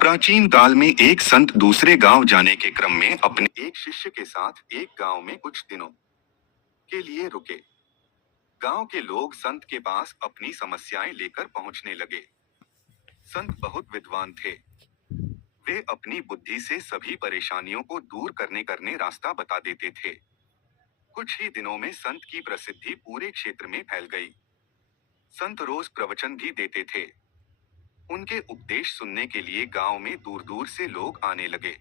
प्राचीन काल में एक संत दूसरे गांव जाने के क्रम में अपने एक शिष्य के साथ एक गांव में कुछ दिनों के लिए रुके। गांव के लोग संत के पास अपनी समस्याएं लेकर पहुंचने लगे। संत बहुत विद्वान थे। वे अपनी बुद्धि से सभी परेशानियों को दूर करने रास्ता बता देते थे। कुछ ही दिनों में संत की प्रसिद्धि पूरे क्षेत्र में फैल गई। संत रोज प्रवचन भी देते थे। उनके उपदेश सुनने के लिए गांव में दूर दूर से लोग आने लगे।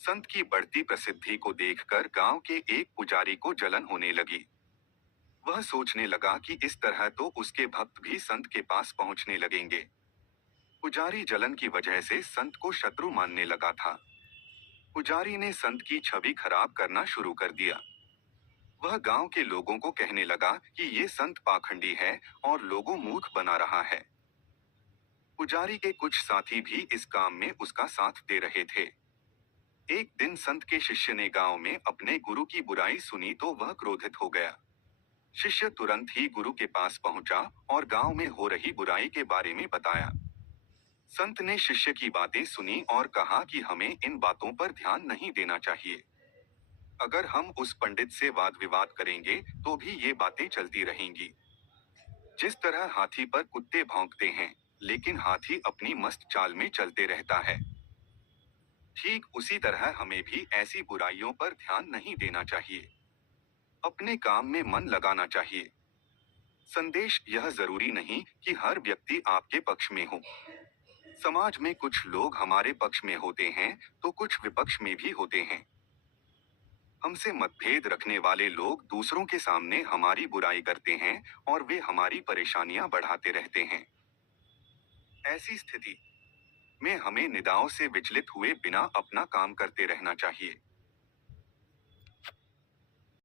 संत की बढ़ती प्रसिद्धि को देखकर गांव के एक पुजारी को जलन होने लगी। वह सोचने लगा कि इस तरह तो उसके भक्त भी संत के पास पहुंचने लगेंगे। पुजारी जलन की वजह से संत को शत्रु मानने लगा था। पुजारी ने संत की छवि खराब करना शुरू कर दिया। वह गांव के लोगों को कहने लगा कि ये संत पाखंडी है और लोगों मूर्ख बना रहा है। पुजारी के कुछ साथी भी इस काम में उसका साथ दे रहे थे। एक दिन संत के शिष्य ने गांव में अपने गुरु की बुराई सुनी तो वह क्रोधित हो गया। शिष्य तुरंत ही गुरु के पास पहुंचा और गांव में हो रही बुराई के बारे में बताया। संत ने शिष्य की बातें सुनी और कहा कि हमें इन बातों पर ध्यान नहीं देना चाहिए। अगर हम उस पंडित से वाद विवाद करेंगे तो भी ये बातें चलती रहेंगी। जिस तरह हाथी पर कुत्ते भौंकते हैं, लेकिन हाथी अपनी मस्त चाल में चलते रहता है, ठीक उसी तरह हमें भी ऐसी बुराइयों पर ध्यान नहीं देना चाहिए। अपने काम में मन लगाना चाहिए। संदेश यह जरूरी नहीं कि हर व्यक्ति आपके पक्ष में हो। समाज में कुछ लोग हमारे पक्ष में होते हैं तो कुछ विपक्ष में भी होते हैं। हमसे मतभेद रखने वाले लोग दूसरों के सामने हमारी बुराई करते हैं और वे हमारी परेशानियां बढ़ाते रहते हैं। ऐसी स्थिति में हमें निंदाओं से विचलित हुए बिना अपना काम करते रहना चाहिए।